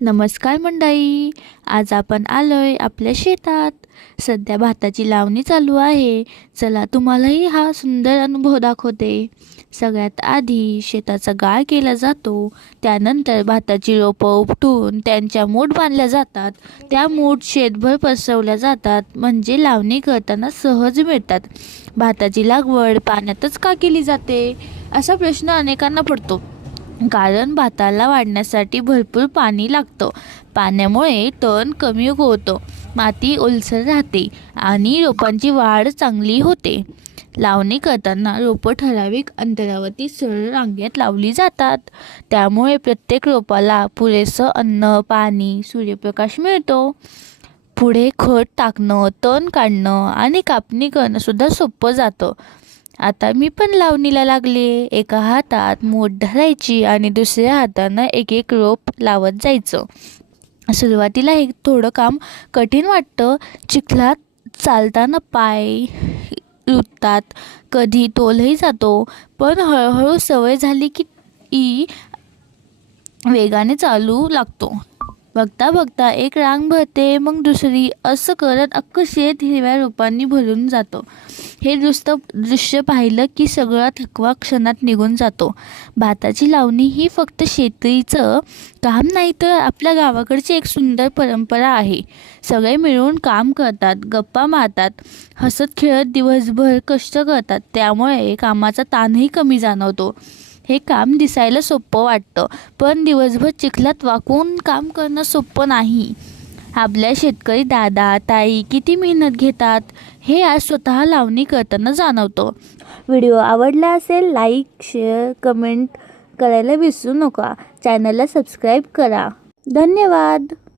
नमस्कार मंडळी, आज आपण आलोय आपल्या शेतात. सध्या भाताची लावणी चालू आहे. चला तुम्हालाही हा सुंदर अनुभव दाखवते. सगळ्यात आधी शेताचा गाळ केला जातो. त्यानंतर भाताची रोपं उपटून त्यांच्या मूठ बांधल्या जातात. त्या मूठ शेतभर पसरवल्या जातात, म्हणजे लावणी करताना सहज मिळतात. भाताची लागवड पाण्यातच का केली जाते, असा प्रश्न अनेकांना पडतो. कारण भाताला वाढण्यासाठी भरपूर पाणी लागतं. पाण्यामुळे तण कमी होतं, माती ओलसर राहते आणि रोपांची वाढ चांगली होते. लावणी करताना रोपं ठराविक अंतरावरती सरळ रांगेत लावली जातात. त्यामुळे प्रत्येक रोपाला पुरेसं अन्न, पाणी, सूर्यप्रकाश मिळतो. पुढे खत टाकणं, तण काढणं आणि कापणी करणं सुद्धा सोपं जातं. आता मी पण लावणीला लागले. एका हातात मूठ धरायची आणि दुसऱ्या हातानं एक एक रोप लावत जायचं. सुरुवातीला हे थोडं काम कठीण वाटतं. चिखलात चालताना पाय रुततात, कधी तोलही जातो. पण हळूहळू सवय झाली की वेगाने चालू लागतो. बघता बघता एक रांग भरते, मग दुसरी, असं करत अख्खं शेत हिरव्या रोपांनी भरून जातं. हे दृश्य पाहिलं की सगळा थकवा क्षणात निघून जातो. भाताची लावणी ही फक्त शेतीचं काम नाही, तर आपल्या गावाकडची एक सुंदर परंपरा आहे. सगळे मिळून काम करतात, गप्पा मारतात, हसत खेळत दिवसभर कष्ट करतात. त्यामुळे कामाचा ताणही कमी जाणवतो. हे काम दिसायला सोपं वाटतं, पण दिवसभर चिखलात वाकून काम करणं सोपं नाही. आपल्या शेतकरी दादा ताई किती मेहनत घेतात, हे आज स्वतः लावणी करताना जाणवतं. व्हिडिओ आवडला असेल लाईक, शेअर, कमेंट करायला विसरू नका. चॅनलला सबस्क्राईब करा. धन्यवाद.